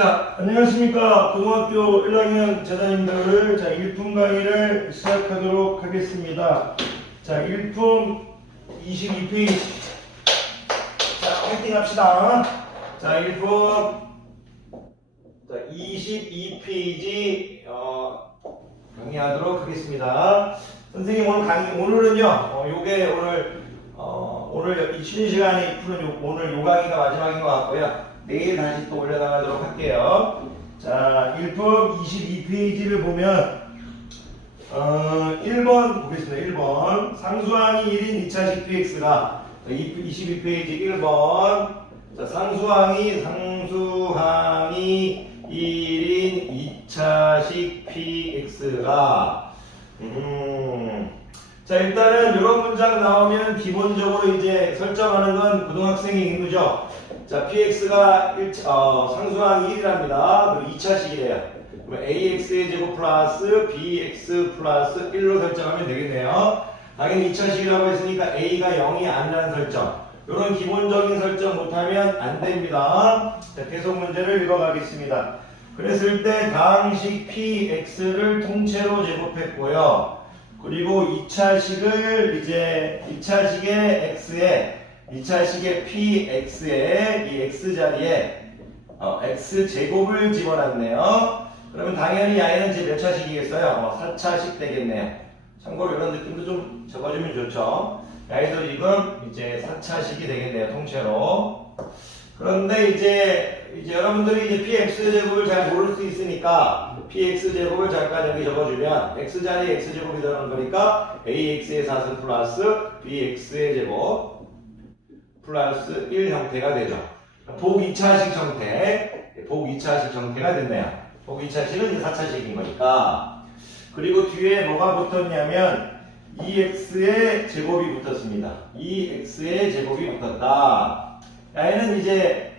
자, 안녕하십니까. 고등학교 1학년 재단님들. 자, 일품 강의를 시작하도록 하겠습니다. 자, 일품 22페이지. 자, 화이팅 합시다. 자, 일품 22페이지 강의하도록 하겠습니다. 선생님 오늘은요, 요게 오늘 이 쉬는 시간에 푸는 오늘 요 강의가 마지막인 것 같고요. 내일 다시 또 올려나가도록 할게요. 자, 일품 22페이지를 보면 1번 보겠습니다. 1번 상수항이 1인 2차식 px가 22페이지 1번 자, 상수항이 1인 2차식 px가 자, 일단은 이런 문장 나오면 기본적으로 이제 설정하는 건 고등학생의 임무죠. 자, px가 상수항이 1이랍니다. 그리고 2차식이래요. 그럼 ax의 제곱 플러스 bx 플러스 1로 설정하면 되겠네요. 당연히 2차식이라고 했으니까 a가 0이 아니라는 설정. 이런 기본적인 설정 못하면 안 됩니다. 자, 계속 문제를 읽어가겠습니다. 그랬을 때 다항식 px를 통째로 제곱했고요. 그리고 2차식을 이제 2차식의 px에 이 x자리에 x제곱을 집어넣네요. 그러면 당연히 야에는 이제 몇 차식이겠어요? 4차식 되겠네요. 참고로 이런 느낌도 좀 적어주면 좋죠. 야에도 지금 이제 4차식이 되겠네요. 통째로. 그런데 이제 여러분들이 이제 px제곱을 잘 모를 수 있으니까 px제곱을 잠깐 여기 적어주면 x자리에 x제곱이 들어가는 거니까 ax의 4승 플러스 bx의 제곱 플러스 1 형태가 되죠. 복 2차식 형태가 됐네요. 복 2차식은 이제 4차식인 거니까. 그리고 뒤에 뭐가 붙었냐면 2x의 제곱이 붙었습니다. 2x의 제곱이 붙었다. 얘는 이제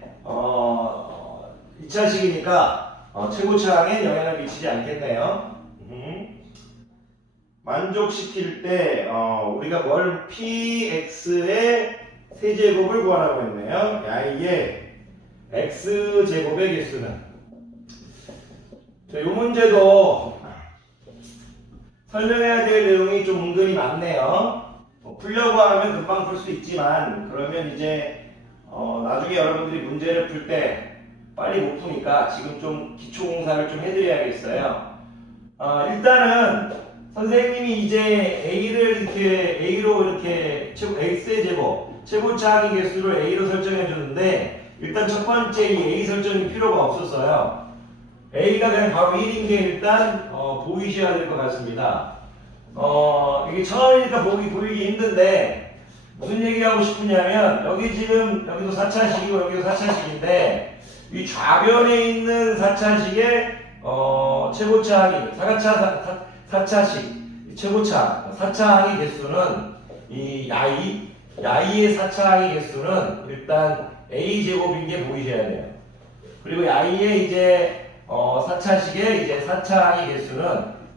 2차식이니까 최고차항에 영향을 미치지 않겠네요. 만족시킬 때 우리가 뭘 px의 세제곱을 구하라고 했네요. 야이의 x제곱의 개수는 자, 이 문제도 설명해야 될 내용이 좀 은근히 많네요. 풀려고 하면 금방 풀 수 있지만 그러면 이제 나중에 여러분들이 문제를 풀 때 빨리 못 푸니까 지금 좀 기초공사를 좀 해드려야겠어요. 일단은 선생님이 이제 A로 이렇게 x의 제곱 최고차항의 개수를 A로 설정해 주는데 일단 첫 번째 이 A 설정이 필요가 없었어요. A가 그냥 바로 1인 게 일단 보이셔야 될 것 같습니다. 이게 처음이니까 보이기 힘든데 무슨 얘기하고 싶으냐면 여기 지금 여기도 4차식이고 여기도 4차식인데 이 좌변에 있는 4차식의 최고차항이 4차식 최고차항 4차항의 개수는 이 야이의 4차항의 개수는 일단 a제곱인 게 보이셔야 돼요. 그리고 야이의 이제 4차식의 이제 4차항의 개수는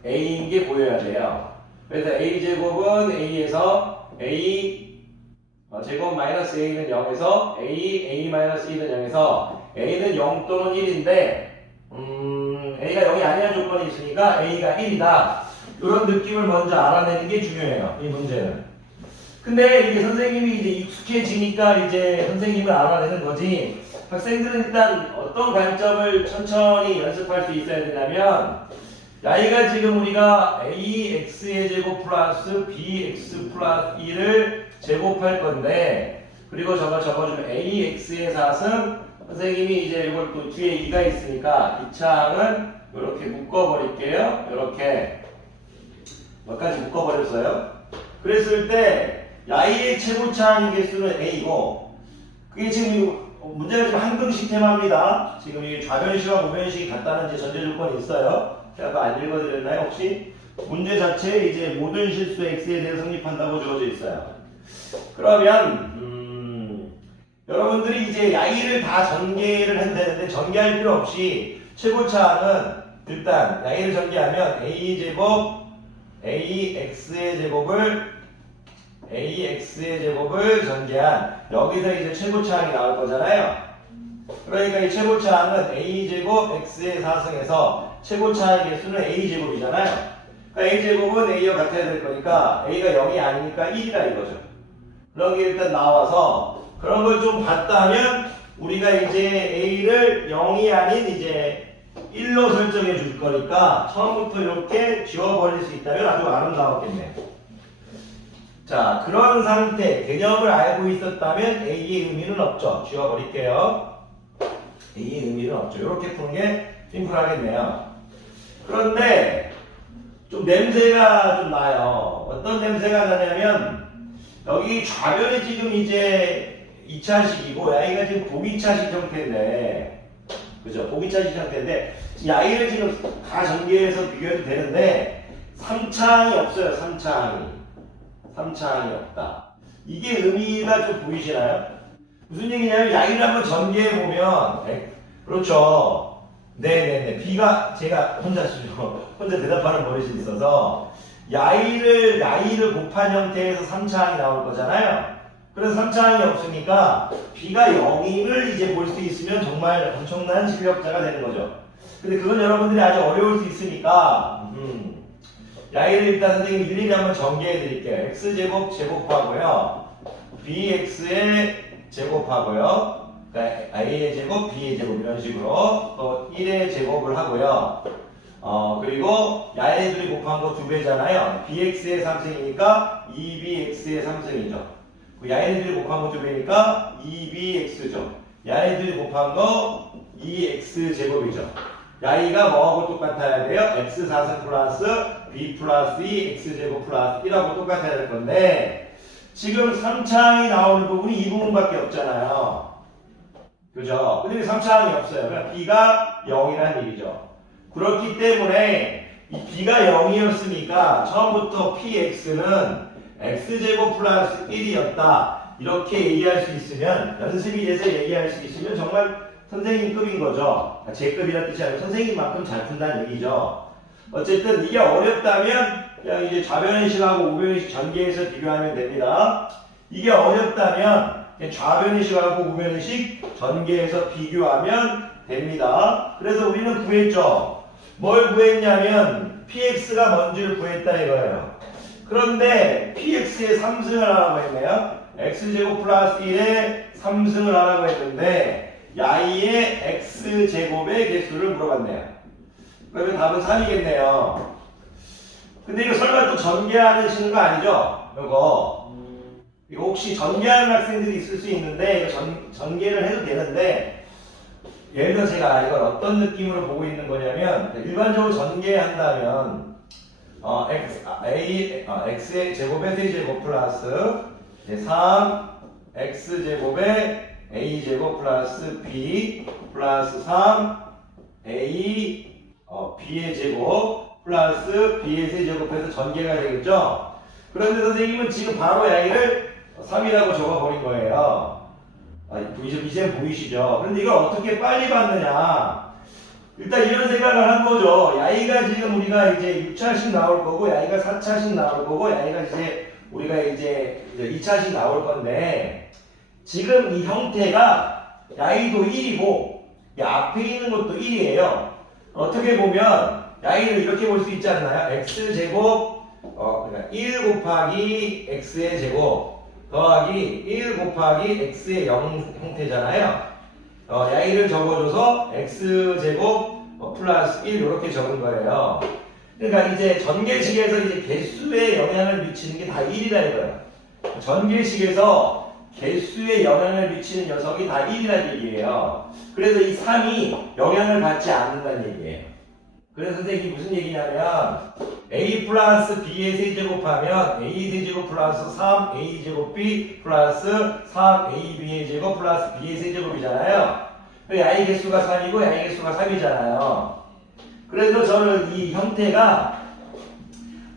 a인 게 보여야 돼요. 그래서 a제곱은 a에서 a 제곱 마이너스 a는 0에서 a 마이너스 2는 0에서 a는 0 또는 1인데 a가 0이 아니란 조건이 있으니까 a가 1이다. 이런 느낌을 먼저 알아내는 게 중요해요. 이 문제는. 근데 이게 선생님이 이제 익숙해지니까 이제 선생님을 알아내는 거지. 학생들은 일단 어떤 관점을 천천히 연습할 수 있어야 되냐면 야이가 지금 우리가 ax의 제곱 플러스 bx 플러스 2를 제곱할 건데 그리고 저거 적어주면 ax의 4승 선생님이 이제 이걸 또 뒤에 2가 있으니까 이 차항은 이렇게 묶어버릴게요. 이렇게 몇 가지 묶어버렸어요. 그랬을 때 야이의 최고차항 개수는 a고 그게 지금 문제가 지금 한등식 테마입니다. 지금 이 좌변식과 우변식이 같다는 이제 전제 조건이 있어요. 제가 아까 안 읽어드렸나요 혹시? 문제 자체에 이제 모든 실수 x에 대해 성립한다고 적어져 있어요. 그러면 여러분들이 이제 야이를 다 전개를 한다는데 전개할 필요 없이 최고차항은 일단 야이를 전개하면 ax의 제곱을 전개한 여기서 이제 최고차항이 나올 거잖아요. 그러니까 이 최고차항은 a제곱 x의 4승에서 최고차항의 개수는 a제곱이잖아요. 그러니까 a제곱은 a와 같아야 될 거니까 a가 0이 아니니까 1이라 이거죠. 그런 게 일단 나와서 그런 걸 좀 봤다 하면 우리가 이제 a를 0이 아닌 이제 1로 설정해 줄 거니까 처음부터 이렇게 지워버릴 수 있다면 아주 아름다웠겠네요. 자, 그런 상태, 개념을 알고 있었다면 A의 의미는 없죠. 지워버릴게요. A의 의미는 없죠. 이렇게 푸는 게 심플하겠네요. 그런데 좀 냄새가 좀 나요. 어떤 냄새가 나냐면 여기 좌변이 지금 이제 2차식이고 Y가 지금 보기차식 형태인데, 그죠? 보기차식 형태인데 Y를 지금 다 전개해서 비교해도 되는데 3차항이 없어요. 3차항이 없다. 이게 의미가 좀 보이시나요? 무슨 얘기냐면 Y를 한번 전개해보면 그렇죠. 네네네. B가 제가 혼자 대답하는 버릇이 있어서 Y를 곱한 형태에서 3차항이 나올 거잖아요. 그래서 3차항이 없으니까 B가 0을 이제 볼 수 있으면 정말 엄청난 실력자가 되는 거죠. 근데 그건 여러분들이 아주 어려울 수 있으니까 Y를 일단 선생님이 일일이 한번 정리해 드릴게요. X제곱 제곱하고요. BX의 제곱하고요. 그러니까 A의 제곱, B의 제곱 이런 식으로 또 1의 제곱을 하고요. 그리고 야애들이 곱한 거 2배잖아요. BX의 3승이니까 2BX의 3승이죠. 야애들이 곱한 거 2배니까 2BX죠. 야애들이 곱한 거 2X 제곱이죠. 야이가 뭐하고 똑같아야 돼요? X 4승 플러스 B 플러스 2 X 제곱 플러스 1하고 똑같아야 될 건데 지금 3차항이 나오는 부분이 이 부분밖에 없잖아요. 그죠? 근데 3차항이 없어요. 그러니까 B가 0이라는 얘기죠. 그렇기 때문에 이 B가 0이었으니까 처음부터 PX는 X제곱 플러스 1이었다. 이렇게 얘기할 수 있으면, 연습이 돼서 얘기할 수 있으면 정말 선생님급인 거죠. 제 급이라는 뜻이 아니고 선생님만큼 잘 푼다는 얘기죠. 어쨌든 이게 어렵다면 그냥 이제 좌변의식하고 우변의식 전개해서 비교하면 됩니다. 이게 어렵다면 좌변의식하고 우변의식 전개해서 비교하면 됩니다. 그래서 우리는 구했죠. 뭘 구했냐면 PX가 뭔지를 구했다 이거예요. 그런데 PX의 3승을 하라고 했네요. X제곱 플러스 1에 3승을 하라고 했는데 Y의 X제곱의 개수를 물어봤네요. 그러면 답은 3이겠네요. 근데 이거 설마 또 전개하시는 거 아니죠? 이거 혹시 전개하는 학생들이 있을 수 있는데 이거 전개를 해도 되는데 예를 들어 제가 이걸 어떤 느낌으로 보고 있는 거냐면 일반적으로 전개한다면 X의 제곱에 C제곱 플러스 3 X제곱에 A제곱 플러스 B 플러스 3 A B의 제곱 플러스 B의 세제곱해서 전개가 되겠죠? 그런데 선생님은 지금 바로 Y를 3이라고 적어버린 거예요. 이제 보이시죠? 그런데 이걸 어떻게 빨리 받느냐? 일단 이런 생각을 한 거죠. Y가 지금 우리가 이제 6차씩 나올 거고, Y가 4차씩 나올 거고, Y가 이제 우리가 이제 2차씩 나올 건데, 지금 이 형태가 Y도 1이고, 이 앞에 있는 것도 1이에요. 어떻게 보면, Y를 이렇게 볼 수 있지 않나요? X제곱, 그러니까 1 곱하기 X의 제곱, 더하기 1 곱하기 X의 0 형태잖아요. Y를 적어줘서 X제곱 플러스 1 이렇게 적은 거예요. 그러니까 이제 전개식에서 이제 개수에 영향을 미치는 게 다 1이라 이거예요. 전개식에서 개수에 영향을 미치는 녀석이 다 1이라는 얘기예요. 그래서 이 3이 영향을 받지 않는다는 얘기예요. 그래서 선생님이 무슨 얘기냐면 A 플러스 B의 세제곱하면 A 세제곱 플러스 3A 제곱 B 플러스 3AB의 제곱 플러스 B의 세제곱이잖아요. Y의 개수가 3이고 Y의 개수가 3이잖아요. 그래서 저는 이 형태가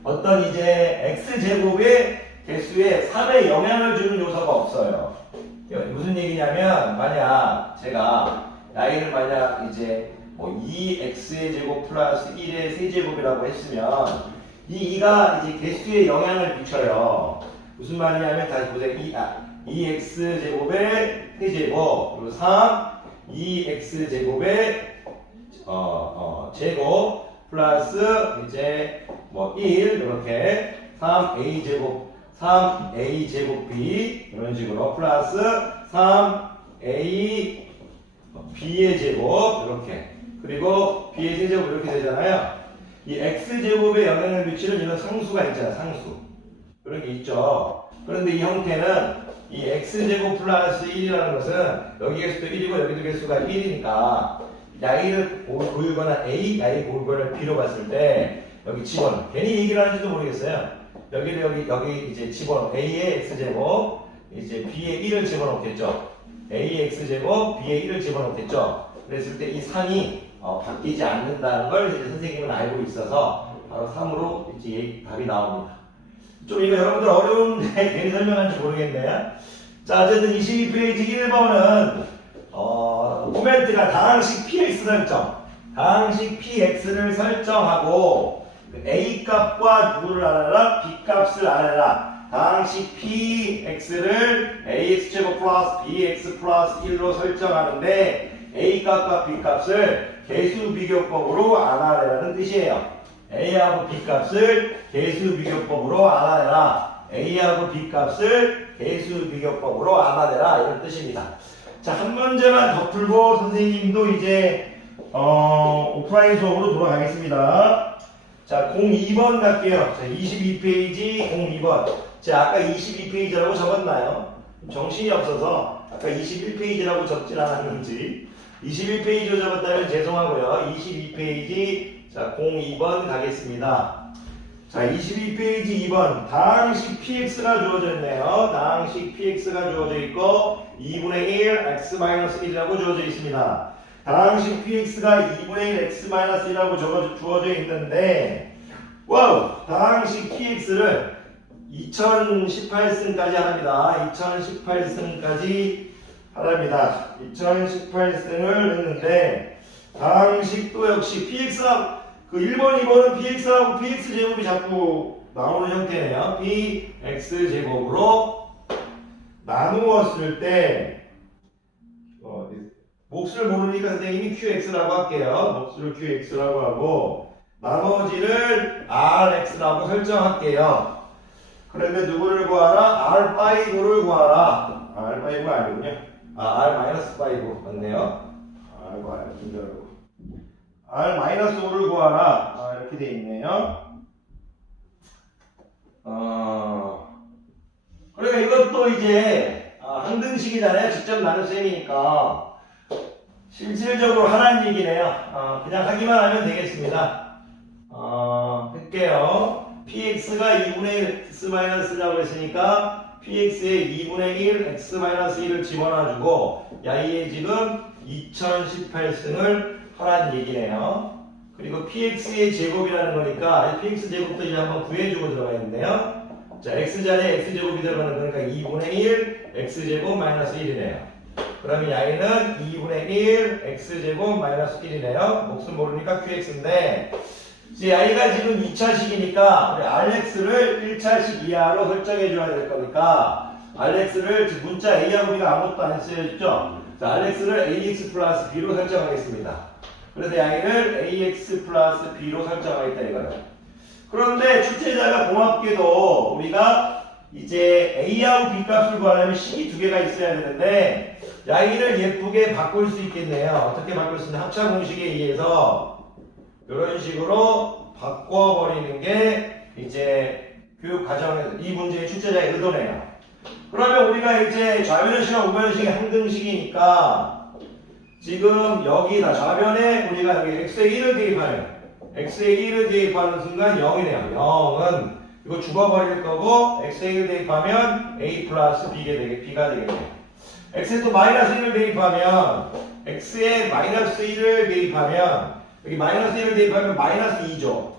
어떤 이제 X제곱의 개수에 3의 영향을 주는 요소가 없어요. 무슨 얘기냐면 만약 제가 Y를 만약 이제 2x의 제곱 플러스 1의 세제곱이라고 했으면 이 2가 이제 개수에 영향을 미쳐요. 무슨 말이냐면 다시 보세요. 2x 제곱의 세제곱 그리고 3 2x제곱의 제곱 플러스 이제 뭐 1 이렇게 3a제곱 b 이런 식으로 플러스 3a b의 제곱 이렇게 그리고 b의 세제곱 이렇게 되잖아요. 이 x제곱에 영향을 미치는 이런 상수가 있잖아요. 상수 그런 게 있죠. 그런데 이 형태는 이 x제곱 플러스 1이라는 것은 여기 개수도 1이고 여기도 개수가 1이니까 야이를 보이거나 a, 야이 보이거나 b로 봤을 때 여기 집어넣어. 괜히 얘기를 하는지도 모르겠어요. 여기를 여기 이제 집어넣어. a의 x제곱 이제 b의 1을 집어넣겠죠. a의 x제곱 b의 1을 집어넣겠죠. 그랬을 때 이 상이 바뀌지 않는다는 걸 이제 선생님은 알고 있어서 바로 3으로 이제 답이 나옵니다. 좀 이거 여러분들 어려운데 괜히 설명한지 모르겠네요. 자, 어쨌든 22페이지 1번은 코멘트가 다항식 px 설정, 다항식 px를 설정하고 a 값과 누구를 알아라? b 값을 알아라. 다항식 px를 ax제곱 플러스 bx 플러스 1로 설정하는데 a 값과 b 값을 개수 비교법으로 알아내라는 뜻이에요. a하고 b 값을 개수 비교법으로 알아내라. a하고 b 값을 개수 비교법으로 알아내라 이런 뜻입니다. 자, 한 문제만 더 풀고 선생님도 이제 오프라인 수업으로 돌아가겠습니다. 자, 02번 갈게요. 자, 22페이지 02번. 자, 아까 22페이지라고 적었나요? 정신이 없어서 아까 21페이지라고 적진 않았는지 21페이지로 적었다면 죄송하고요. 22페이지 자 02번 가겠습니다. 자, 22페이지 2번 다항식 px가 주어져 있네요. 다항식 px가 주어져 있고 2분의 1 x-1이라고 주어져 있습니다. 다항식 px가 2분의 1 x-1이라고 주어져 있는데 와우! 다항식 px를 2018승까지 합니다. 2018승까지 하랍니다. 2018승을 했는데 다항식도 역시 px하고 그 1번, 2번은 px하고 px제곱이 자꾸 나오는 형태네요. px제곱으로 나누었을 때 몫을 모르니까 선생님이 qx라고 할게요. 몫을 qx라고 하고 나머지를 rx라고 설정할게요. 그런데 누구를 구하라? r5를 구하라. r5가 아니군요. r-5 맞네요. r-5를 구하라. 이렇게 돼 있네요. 그러니까 이것도 이제 항등식이잖아요. 직접 나눈 셈이니까 실질적으로 하라는 얘기네요. 그냥 하기만 하면 되겠습니다. 할게요. px가 2분의 1 x-1라고 했으니까 px에 2분의 1 x-1을 집어넣어주고 야이에 지금 2018승을 하라는 얘기네요. 그리고 px의 제곱이라는 거니까 px 제곱도 이제 한번 구해주고 들어가 있는데요. 자, x자리에 x제곱이 들어가는 거니까 2분의 1 x제곱 마이너스 1이네요. 그러면 야이는 2분의 1 x제곱 마이너스 1이네요. 몫은 모르니까 qx인데 이제 야이가 지금 2차식이니까 우리 rx를 1차식 이하로 설정해 줘야 될 거니까 rx를 문자 a하고 b가 아무것도 안 쓰여졌죠. 자, rx를 ax 플러스 b로 설정하겠습니다. 그래서 야이를 ax 플러스 b로 설정하겠다 이거는. 그런데 출제자가 고맙게도 우리가 이제 a하고 b 값을 구하려면 식이 두 개가 있어야 되는데 야이를 예쁘게 바꿀 수 있겠네요. 어떻게 바꿀 수 있나? 합차 공식에 의해서 이런 식으로 바꿔버리는 게 이제 교육 과정에서 이 문제의 출제자의 의도네요. 그러면 우리가 이제 좌변현식과 우변현식이 항등식이니까 지금 여기다 좌변에 우리가 여기 x의 1을 대입하는 순간 0이네요. 0은 이거 죽어버릴 거고 x의 1을 대입하면 a 플러스 b가 되겠네요. x에 또 마이너스 1을 대입하면 x에 마이너스 1을 대입하면 여기 마이너스 1을 대입하면 마이너스 2죠.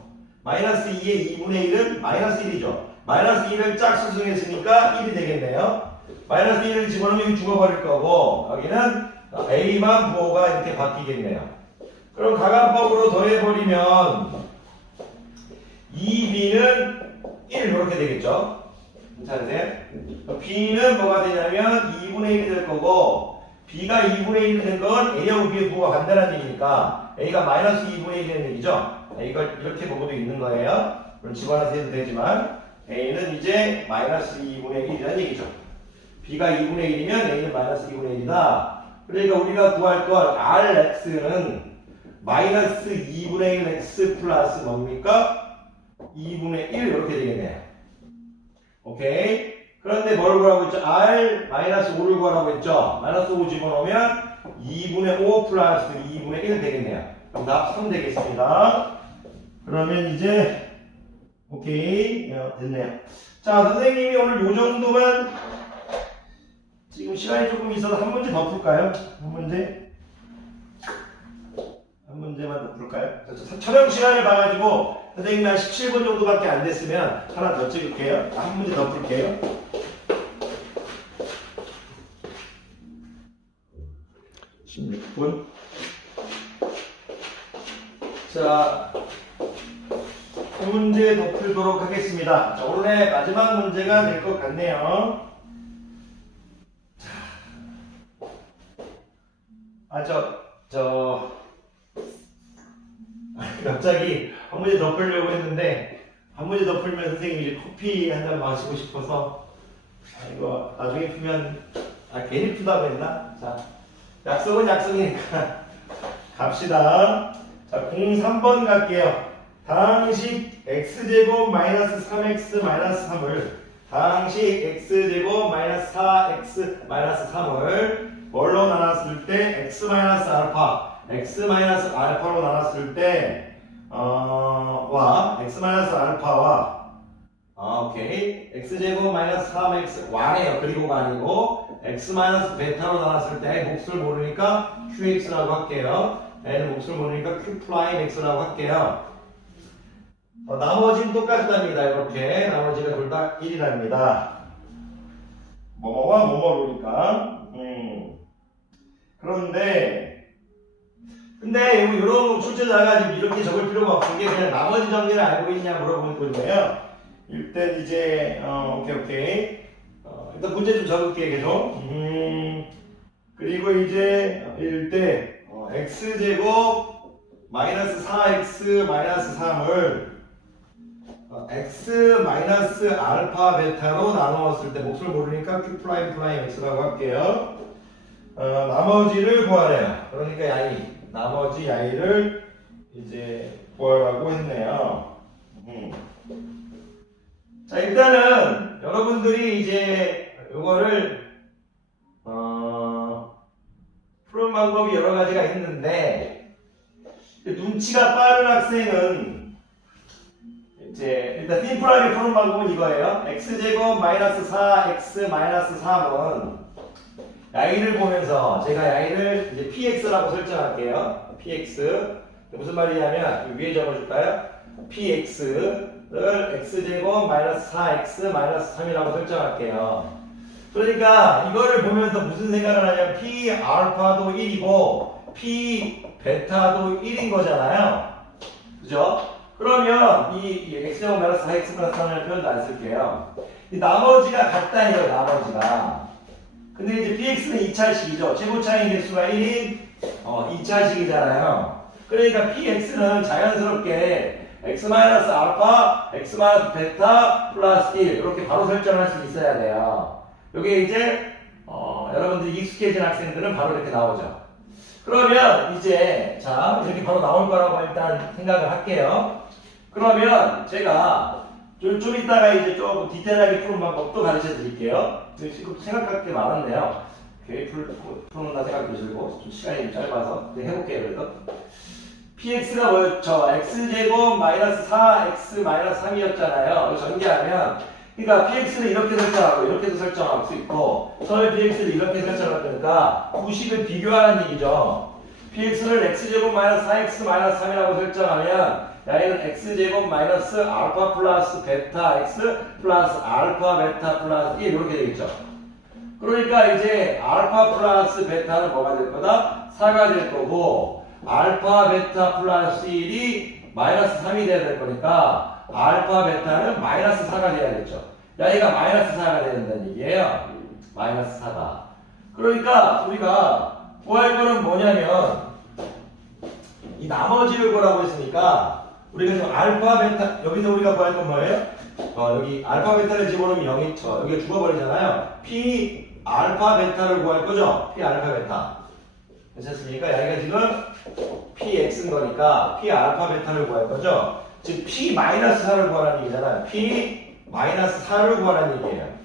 마이너스 2의 2분의 1은 마이너스 1이죠. 마이너스 1을 짝수승 했으니까 1이 되겠네요. 마이너스 1을 집어넣으면 죽어버릴 거고 여기는 a만 부호가 이렇게 바뀌겠네요. 그럼 가간법으로 더해버리면 2b는 1 이렇게 되겠죠. 괜찮으세요? b는 뭐가 되냐면 2분의 1이 될 거고 B가 2분의 1이 된 건 A하고 B의 부호가 반대라는 얘기니까 A가 마이너스 2분의 1이라는 얘기죠. 이걸 이렇게 보고도 있는 거예요. 물론 집어넣어서 해도 되지만 A는 이제 마이너스 2분의 1이라는 얘기죠. B가 2분의 1이면 A는 마이너스 2분의 1이다. 그러니까 우리가 구할 건 RX는 마이너스 2분의 1X 플러스 뭡니까? 2분의 1 이렇게 되겠네요. 오케이. 그런데 뭘 구하라고 했죠? R 마이너스 5를 구하라고 했죠? 마이너스 5 집어넣으면 2분의 5 플러스 2분의 1 되겠네요. 그럼 답 3 되겠습니다. 그러면 이제 오케이 됐네요. 자, 선생님이 오늘 요 정도만 지금 시간이 조금 있어서 한 문제 더 풀까요? 한 문제만 더 풀까요? 촬영 시간을 봐가지고 선생님이 한 17분 정도밖에 안 됐으면 하나 더 찍을게요. 한 문제 더 풀게요. 16분. 자, 한 문제 더 풀도록 하겠습니다. 자, 오늘의 마지막 문제가 될 것 같네요. 갑자기 한 문제 더 풀려고 했는데, 한 문제 더 풀면 선생님이 이제 커피 한 잔 마시고 싶어서, 이거 나중에 풀면, 괜히 푸다고 했나? 자, 약속은 약속이니까 갑시다. 자, 03번 갈게요. 다항식 x제곱 마이너스 3x 마이너스 3을 다항식 x제곱 마이너스 4x 마이너스 3을 뭘로 나눴을 때 x 마이너스 알파로 나눴을 때 x 마이너스 알파와 오케이 x제곱 마이너스 3x 와네요. 그리고가 아니고 x 마이너스 베타로 나눴을 때 몫을 모르니까 qx라고 할게요. n은 몫을 모르니까 q 프라임 x라고 할게요. 나머지는 똑같답니다. 이렇게 나머지가 둘 다 1이랍니다. 뭐뭐와 뭐뭐로니까. 근데 이런 출제자가 지금 이렇게 적을 필요가 없은 게 그냥 나머지 정리를 알고 있냐 물어보는 건데요. 일단 이제 오케이. 일단 문제 좀 적을게요. 계속. 그리고 이제 일때 x제곱 마이너스 4x 마이너스 3을 x 마이너스 알파 베타로 나누었을 때 몫을 모르니까 q 프라임 x라고 할게요. 나머지를 구하래요. 그러니까 나머지 야이를 이제 구하라고 했네요. 자, 일단은 여러분들이 이제 이거를 푸는 방법이 여러 가지가 있는데 눈치가 빠른 학생은 이제 일단 심플하게 푸는 방법은 이거예요. x제곱 마이너스 4x 마이너스 3은 야이를 보면서 제가 야이를 이제 px라고 설정할게요. px 무슨 말이냐면 위에 적어줄까요? px를 x제곱 마이너스 4x 마이너스 3이라고 설정할게요. 그러니까 이거를 보면서 무슨 생각을 하냐면 p 알파도 1이고 p 베타도 1인 거잖아요. 그죠? 그러면 이 x제곱 마이너스 4x 플러스 3이라는 표현도 안 쓸게요. 이 나머지가 같다 이거예요. 나머지가. 근데 이제 px는 2차식이죠. 최고차의 개수가 1인 2차식이잖아요. 그러니까 px는 자연스럽게 x-알파, x-베타 플러스 1 이렇게 바로 설정할 수 있어야 돼요. 이게 이제 여러분들이 익숙해진 학생들은 바로 이렇게 나오죠. 그러면 이제 자 이렇게 바로 나올 거라고 일단 생각을 할게요. 그러면 제가 좀 이따가 이제 조금 디테일하게 푸는 방법도 가르쳐 드릴게요. 지금 생각할 게 많았네요. 괜히 푸는다 생각 드시고 좀 시간이 좀 짧아서 해볼게요. 그래도 px가 뭐였죠? x제곱 마이너스 4x 마이너스 3이었잖아요. 전개하면 그러니까 px는 이렇게 설정하고 이렇게도 설정할 수 있고 처음에 px를 이렇게 설정할 거니까 구식을 비교하는 얘기죠. px를 x제곱 마이너스 4x 마이너스 3이라고 설정하면 야얘는 x제곱 마이너스 알파 플러스 베타 x 플러스 알파 베타 플러스 1 이렇게 되겠죠. 그러니까 이제 알파 플러스 베타는 뭐가 될 거다? 4가 될 거고 알파 베타 플러스 1이 마이너스 3이 돼야 될 거니까 알파 베타는 마이너스 4가 돼야겠죠. 야얘가 마이너스 4가 돼야 된다는 얘기예요. 마이너스 4가. 그러니까 우리가 구할 거는 뭐냐면 이 나머지를 구하라고 했으니까 우리가 지금 알파 베타 여기서 우리가 구할 건 뭐예요? 여기 알파 베타를 집어넣으면 0이 여기가 죽어버리잖아요. P 알파 베타를 구할 거죠? P 알파 베타. 괜찮습니까? 여기가 지금 PX인 거니까 P 알파 베타를 구할 거죠? 즉 P 마이너스 4를 구하라는 얘기잖아요. P 마이너스 4를 구하라는 얘기예요.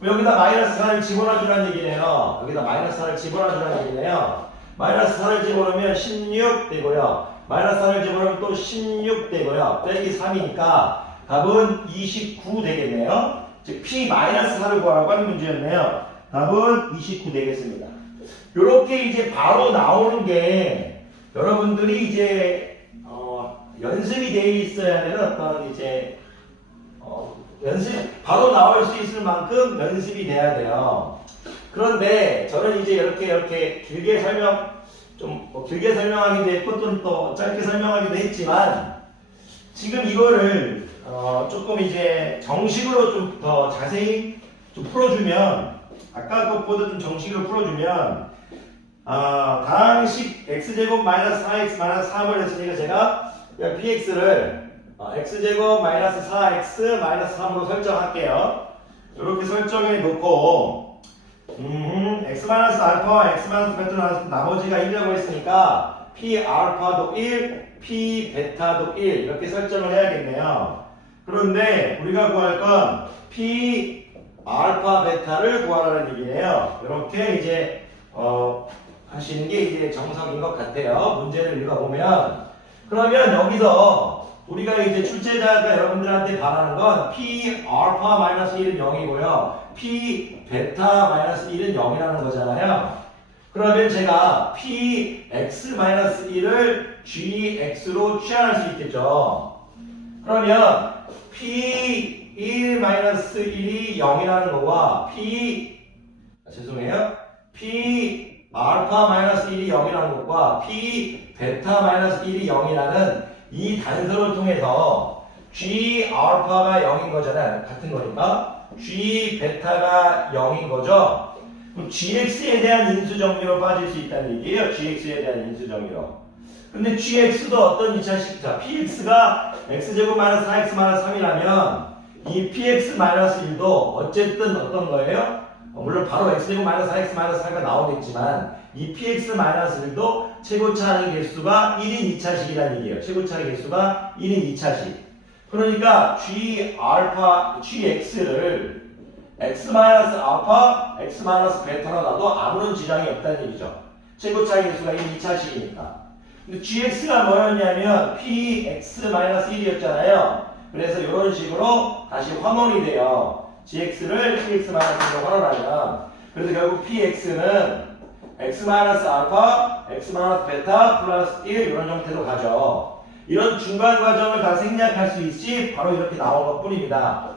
여기다 마이너스 4를 집어넣어 주라는 얘기네요. 여기다 마이너스 4를 집어넣어 주라는 얘기네요. 마이너스 4를 집어넣으면 16 되고요. 마이너스 4를 집어넣으면 또 16 되고요. 빼기 3이니까 답은 29 되겠네요. 즉 P 마이너스 4를 구하라고 하는 문제였네요. 답은 29 되겠습니다. 요렇게 이제 바로 나오는 게 여러분들이 이제 연습이 되어 있어야 되는 어떤 이제 연습 바로 나올 수 있을 만큼 연습이 돼야 돼요. 그런데 저는 이제 이렇게 길게 길게 설명하기도 했고 또 짧게 설명하기도 했지만 지금 이거를 조금 이제 정식으로 좀 더 자세히 좀 풀어주면 아까 것보다 좀 정식으로 풀어주면 다항식 x제곱 마이너스 4x 마이너스 3을 했으니까 제가 px를 x제곱 마이너스 4x 마이너스 3으로 설정할게요. 이렇게 설정해 놓고 x 마이너스 알파 x 마이너스 베타 나머지가 1이라고 했으니까 p 알파도 1 p 베타도 1 이렇게 설정을 해야겠네요. 그런데 우리가 구할 건 p 알파 베타를 구하라는 얘기네요. 이렇게 이제 하시는 게 이제 정석인 것 같아요. 문제를 읽어보면 그러면 여기서 우리가 이제 출제자가 여러분들한테 바라는 건 P 알파 마이너스 1은 0이고요. P 베타 마이너스 1은 0이라는 거잖아요. 그러면 제가 P x 마이너스 1을 GX로 취한할 수 있겠죠. 그러면 P 1 마이너스 1이 0이라는 거와 죄송해요. P 알파 마이너스 1이 0이라는 것과 P 베타 마이너스 1이 0이라는 이 단서를 통해서 G 알파가 0인 거잖아요. 같은 거니까 G 베타가 0인 거죠. 그럼 GX에 대한 인수정리로 빠질 수 있다는 얘기예요. GX에 대한 인수정리로. 근데 GX도 어떤 2차식, 자, PX가 X제곱 마이너스 4X 마이너스 3이라면 이 PX 마이너스 1도 어쨌든 어떤 거예요? 물론 바로 X제곱 마이너스 4X 마이너스 4가 나오겠지만 이 PX 마이너스 1도 최고차항의 개수가 1인 2차식이라는 얘기예요. 최고차항의 개수가 1인 2차식. 그러니까 GX를 X 마이너스 알파, X 마이너스 베타로 놔도 아무런 지장이 없다는 얘기죠. 최고차항의 개수가 1인 2차식이니까. 근데 GX가 뭐였냐면 PX 마이너스 1이었잖아요. 그래서 이런 식으로 다시 환원이 돼요. GX를 PX 마이너스 1로 환원하면 그래서 결국 PX는 X 마이너스 알파, X 마이너스 베타 플러스 1 이런 형태로 가죠. 이런 중간 과정을 다 생략할 수 있지 바로 이렇게 나온 것 뿐입니다.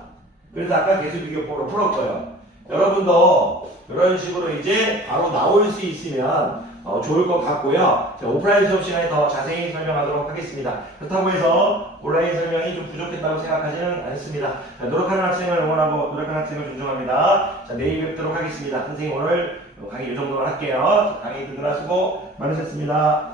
그래서 아까 계수비교법으로 풀었고요. 여러분도 이런 식으로 이제 바로 나올 수 있으면 좋을 것 같고요. 제가 오프라인 수업 시간에 더 자세히 설명하도록 하겠습니다. 그렇다고 해서 온라인 설명이 좀 부족했다고 생각하지는 않습니다. 자, 노력하는 학생을 응원하고 노력하는 학생을 존중합니다. 자, 내일 뵙도록 하겠습니다. 선생님 오늘 강의 이 정도로 할게요. 강의 듣느라 수고 많으셨습니다.